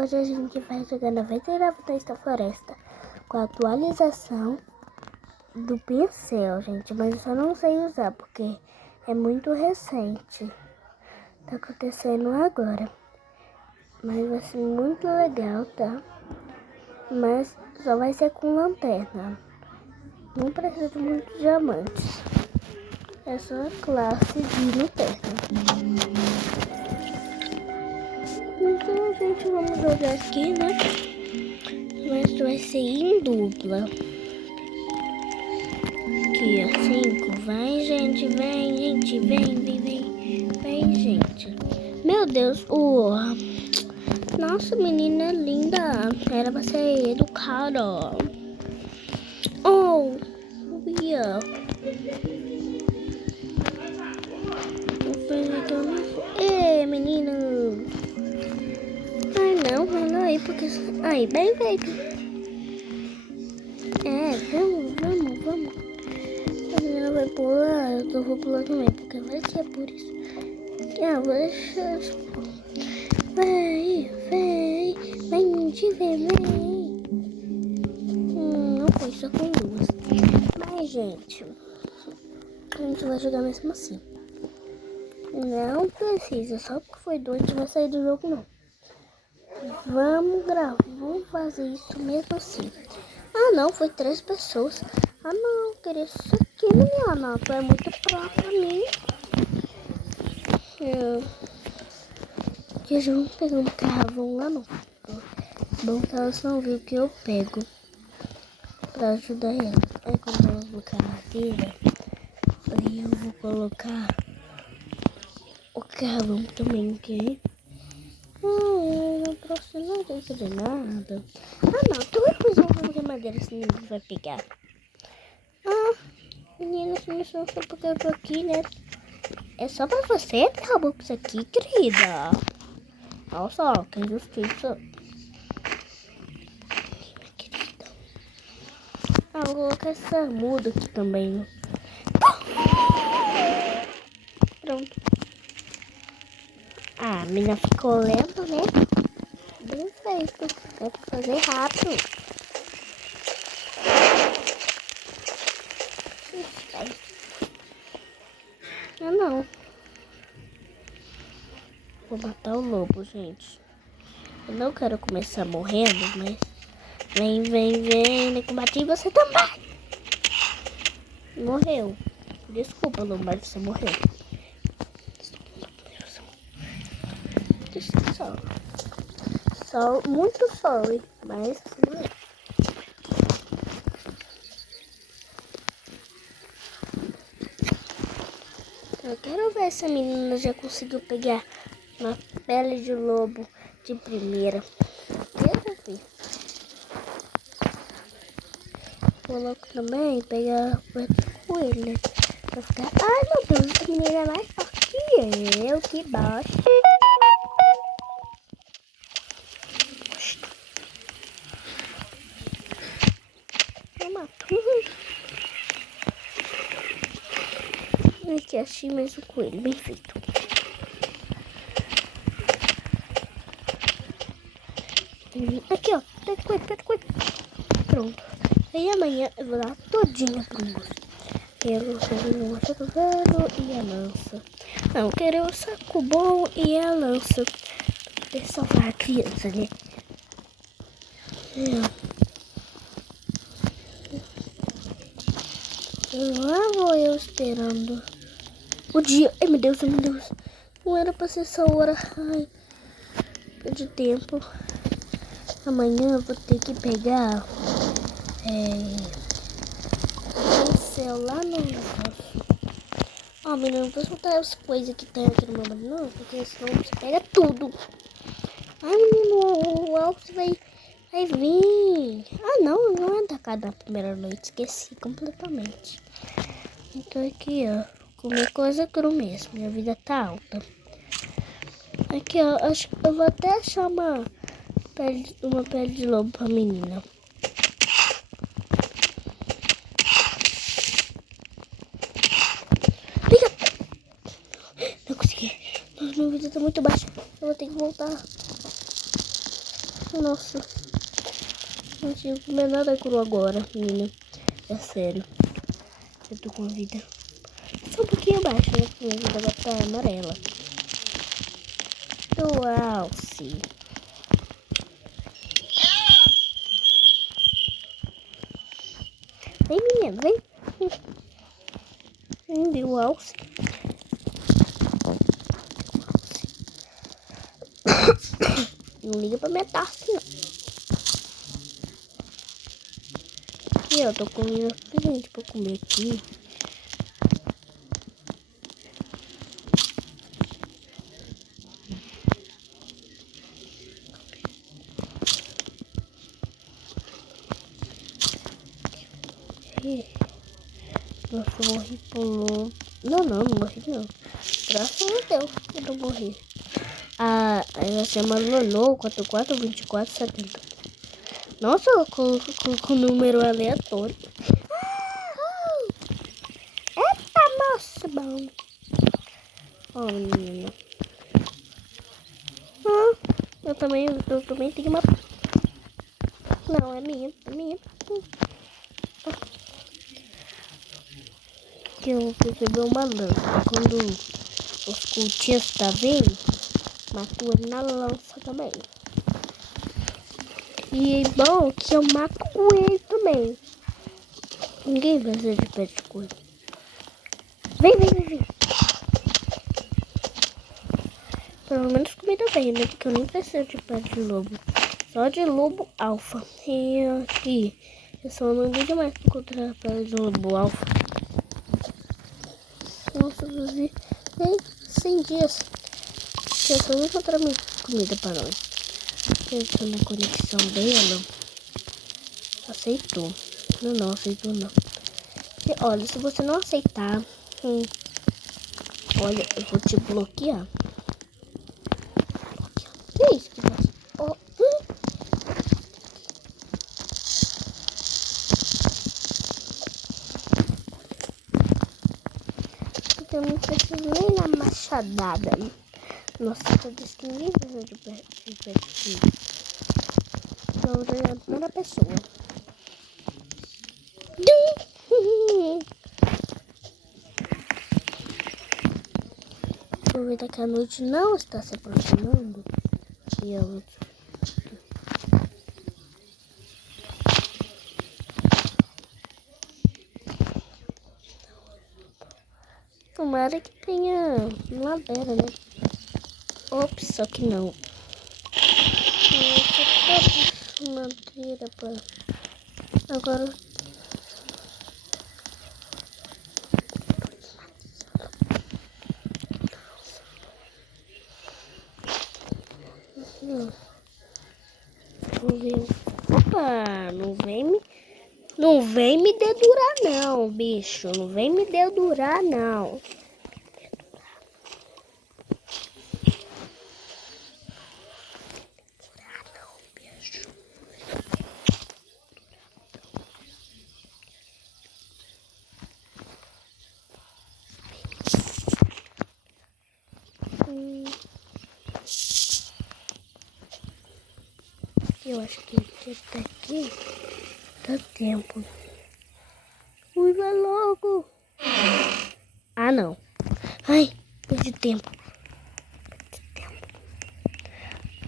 Hoje a gente vai jogar 99 Tons da Floresta com a atualização do pincel, gente. Mas eu só não sei usar porque é muito recente. Tá acontecendo agora. Mas vai ser muito legal, tá? Mas só vai ser com lanterna. Não precisa de muitos diamantes. É só a classe de lanterna. Então, gente, vamos jogar aqui, né? Mas vai ser em dupla. Aqui, ó, 5. Vai, gente, vem, gente, vem. Vem, gente. Meu Deus, nossa, menina linda. Era pra ser educada. Oh, Bia. Ei, menina. Ai, não, fala aí, porque... Aí, bem feito. É, vamos. A menina vai pular, eu vou pular também, porque vai ser por isso. Ah, vou deixar... Vem, vem. Não foi só com duas. Mas, gente, a gente vai jogar mesmo assim. Não precisa, só porque foi dois, a gente vai sair do jogo, não. Vamos fazer isso mesmo assim. Ah, não, foi 3 pessoas. Ah, não, queria isso aqui, menina. Tu é muito pró pra mim. Eles vão pegar um carvão lá no fundo. Bom que elas não viram que eu pego pra ajudar elas. Aí quando elas colocar a madeira, aí eu vou colocar o carvão também, ok? Eu não trouxe nada de nada. Ah, não, tu vai fazer um ramo de madeira, se ninguém vai pegar. Ah, meninas, não só porque eu tô aqui, né? É só pra você que acabou com isso aqui, querida. Olha só, que injustiça. Querida. Ah, vou colocar essa muda aqui também. Pronto. Ah, a menina ficou lenta, né? Bem feito. É pra fazer rápido. Ah, não. Vou matar o lobo, gente. Eu não quero começar morrendo, mas... Vem, combate você também. Morreu. Desculpa, lobo, mas você morreu. Só muito sorry, mas você morreu. Eu quero ver se a menina já conseguiu pegar uma pele de lobo de primeira. Quero ver. Coloco também pegar o coelho, né? Pra ficar... Ai, meu Deus, essa menina é mais forte que eu. Que bosta. Eu mato. Aqui, achei mais o coelho. Bem feito. Aqui, ó. Pega coelho. Pronto. Aí amanhã eu vou dar todinha pro moço. Quero o cotovelo e a lança. Não, quero o saco bom e a lança. Pra salvar a criança, né? Lá vou eu esperando o dia. Ai, meu Deus. Não era pra ser essa hora. Ai, perdi tempo. Amanhã eu vou ter que pegar pincel lá no negócio. Ó, menino, não vou soltar as coisas que tem aqui no meu banho, não, porque senão você pega tudo. Ai, menino, o Alce vai vir. Ah, não é atacado na primeira noite, esqueci completamente. Então aqui, ó, comer coisa cru mesmo, minha vida tá alta. Aqui, ó, acho que eu vou até achar uma pele de lobo pra menina. Não consegui. Nossa, minha vida tá muito baixa. Eu vou ter que voltar. Nossa. Não consigo comer nada cru agora, menina. É sério. Eu tô com a vida só um pouquinho abaixo, né? Porque minha vida vai estar amarela. Uau, sim. Vem, menina, vem. Deu alce. Não liga pra minha taça, não. Aqui, ó, tô comendo suficiente pra comer aqui. Nossa, eu morri por um... Não morri não. Graças a Deus eu não morri. Ela se chama Lolo 442470. Nossa, com número aleatório. Eita, moça, bom. Ó, menina. Eu também tenho uma... Não, é minha. Que eu recebi uma lança. Quando os cultistas tá vindo, matou ele na lança também. E é bom que eu mato com ele também. Ninguém vai ser de pé de coisa. Vem. Pelo menos comida vem, né? Porque eu nem preciso de pé de lobo. Só de lobo alfa. E aqui, eu só não vi demais pra encontrar pé de lobo alfa. Nossa, eu vi nem 100 dias. Eu só vou encontrar minha comida pra nós. Pensando na conexão dela. Aceitou. Não aceitou não. E, olha, se você não aceitar, olha, eu vou te bloquear. Que é isso que você... Oh. Então não preciso nem na machadada. Nossa, eu disse que ninguém precisa de pé de então eu já é a primeira pessoa. Aproveitar que a noite não está se aproximando. E eu... Tomara que tenha madeira, né? Ops, só que não. Madeira pra... Agora... Opa, não vem me dedurar não, bicho. Não vem me dedurar não. Eu acho que até aqui dá tempo. Ui, vai logo. Ah, não. Ai, perdi tempo.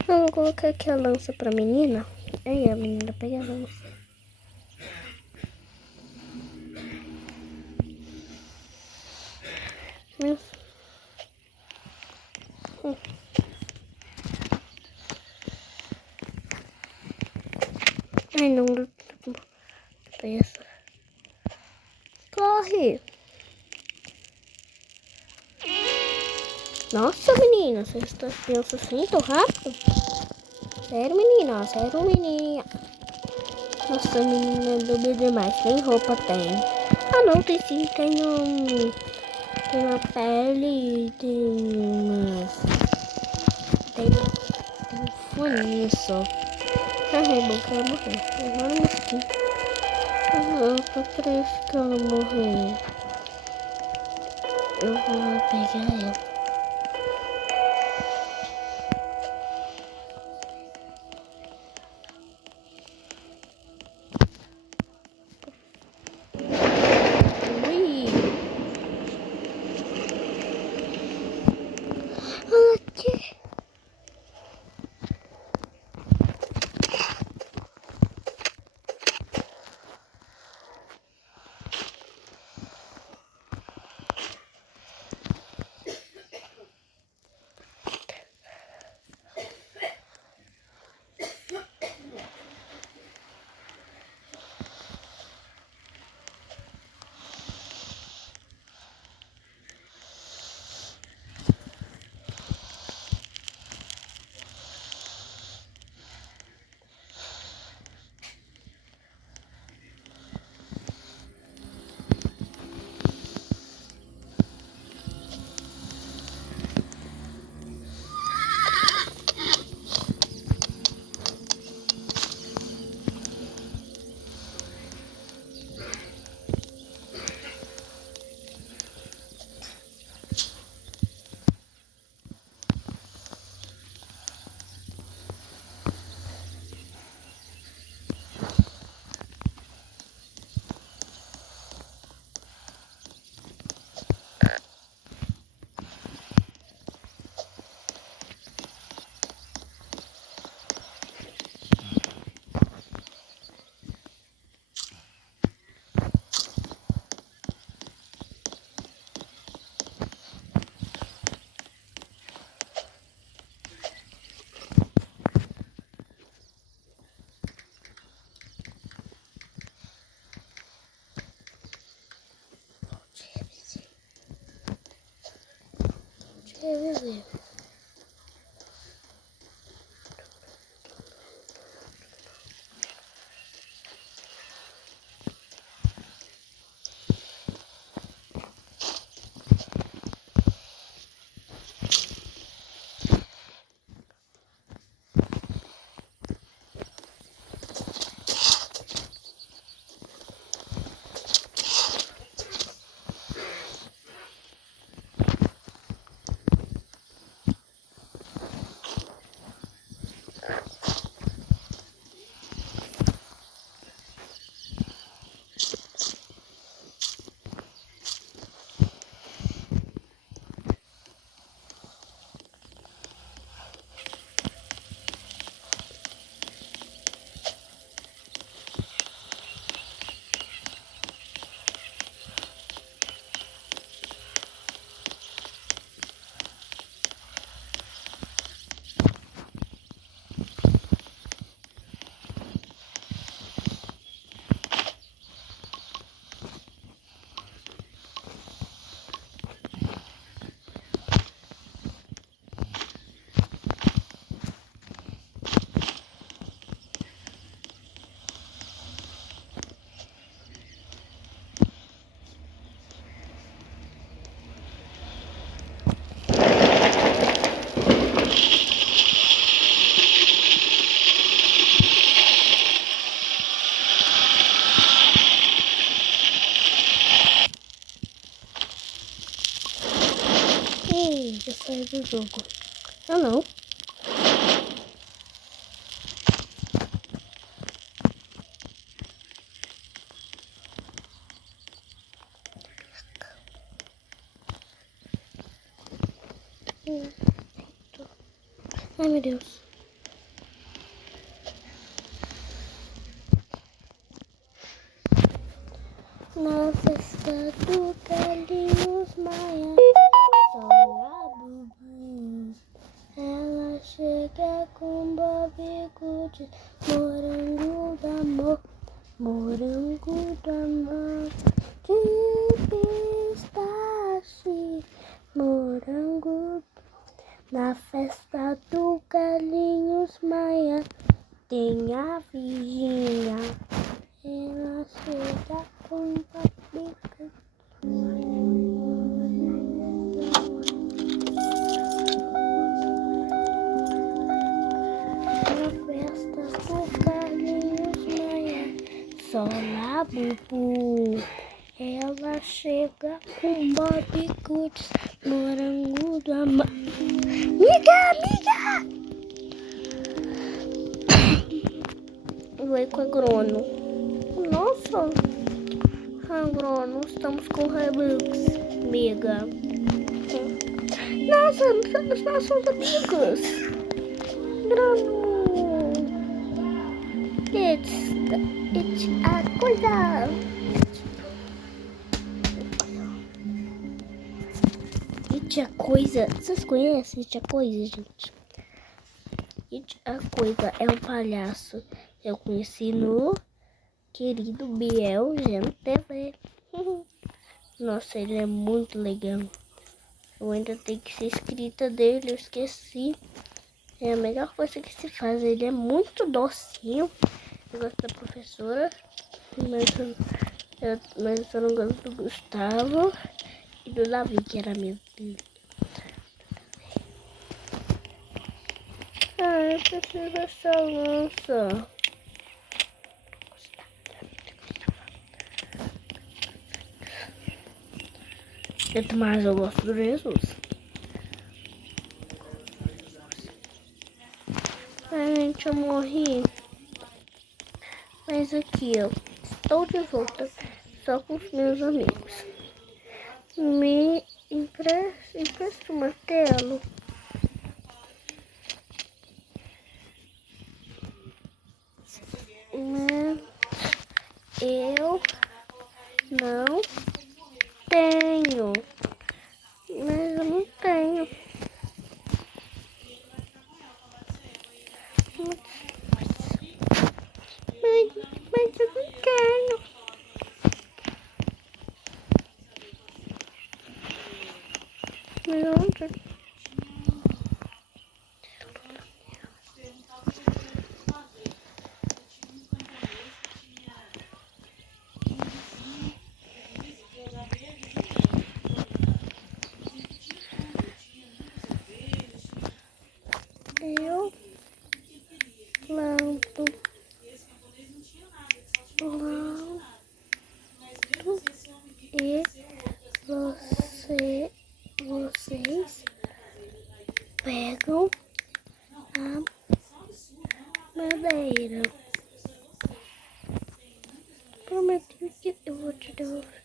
Eu vou colocar aqui a lança pra menina. Aí a menina pega a lança. Ai, não. Pensa. Corre. Nossa, menina. Você está pensa assim tão rápido? Sério, menina. Sério, menina. Nossa, menina, doeu demais. Nem roupa tem. Ah, não. Tem sim. Tem uma pele. Tem umas... Tem um fone só. É bom que ela morreu. Agora eu mosquinho. Eu tô triste que ela morreu. Eu vou pegar ela. escrever. Já saiu do jogo. Ah, não. Ai, meu Deus. Na festa do Carlinhos Maia, sola Bubu. Ela chega com Bob Good, morango do amor, morango do amor, de pistache, morango. Na festa do Carlinhos Maia, tem a Virgínia. Ela chega com Bob Good. Na festa do Carlinhos Maia, sola Bubu. Ela chega com Bob Good, morango do amor. Amiga! Vai com a Grono. Nossa! Grono, estamos com Robux. Amiga. Nossa, nós somos amigos. Grono. It's a coisa. It a coisa. Vocês conhecem It a coisa, gente? It a coisa é um palhaço. Eu conheci no querido Biel Gem TV. Nossa, ele é muito legal. Eu ainda tenho que ser inscrita dele, eu esqueci. É a melhor coisa que se faz. Ele é muito docinho. Eu gosto da professora, mas eu não gosto do Gustavo e do Davi, que era meu filho. Ah, eu preciso dessa lança. Mas eu gosto do Jesus. Ai, gente, eu morri. Mas aqui, ó, estou de volta só com os meus amigos. Me empresta o martelo. Eu não tenho. Mas eu não tenho. Mas eu não quero. Mas onde? madeira. Prometi que eu vou te devolver.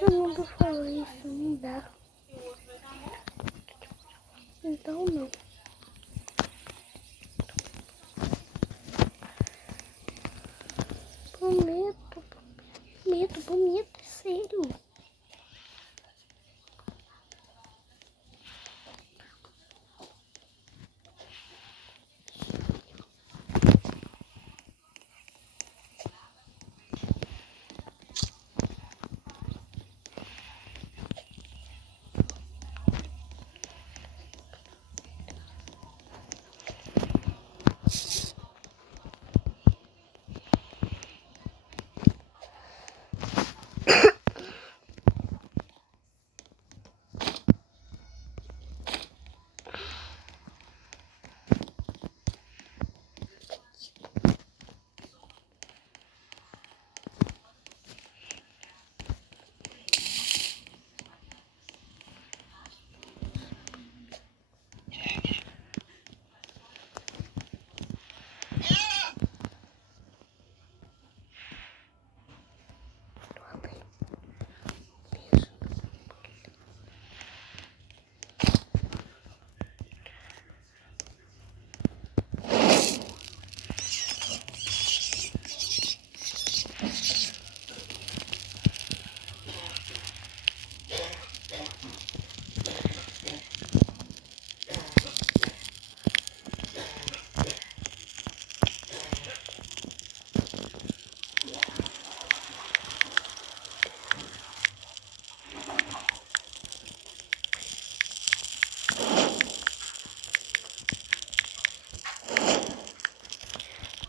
Todo mundo fala isso, não dá. Então não. Prometo, é sério.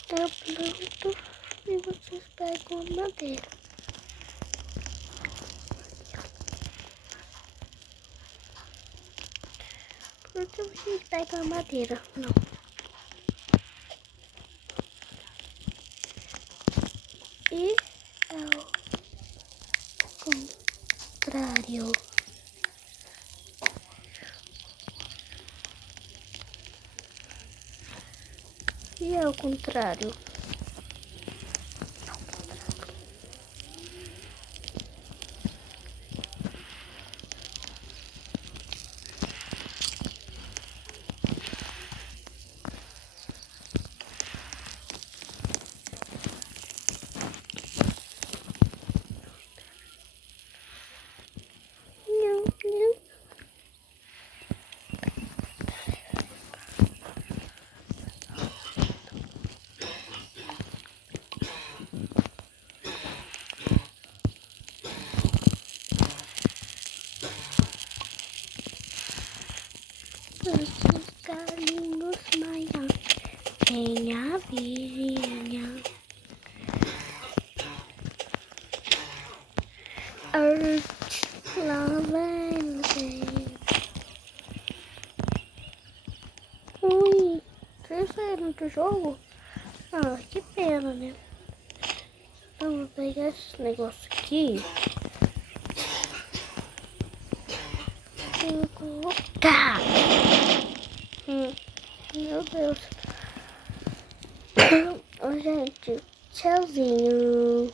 Tá pronto e vocês pegam a madeira. Por que vocês pegam a madeira? Não. E ao contrário. E ao contrário. Não, não. Esses galinhos maiores tem a vizinha. Lá vem você. Ui, vocês saíram do jogo? Ah, que pena, né? Então, vou pegar esse negócio aqui. E vou colocar. Meu Deus. Ô, gente, tchauzinho.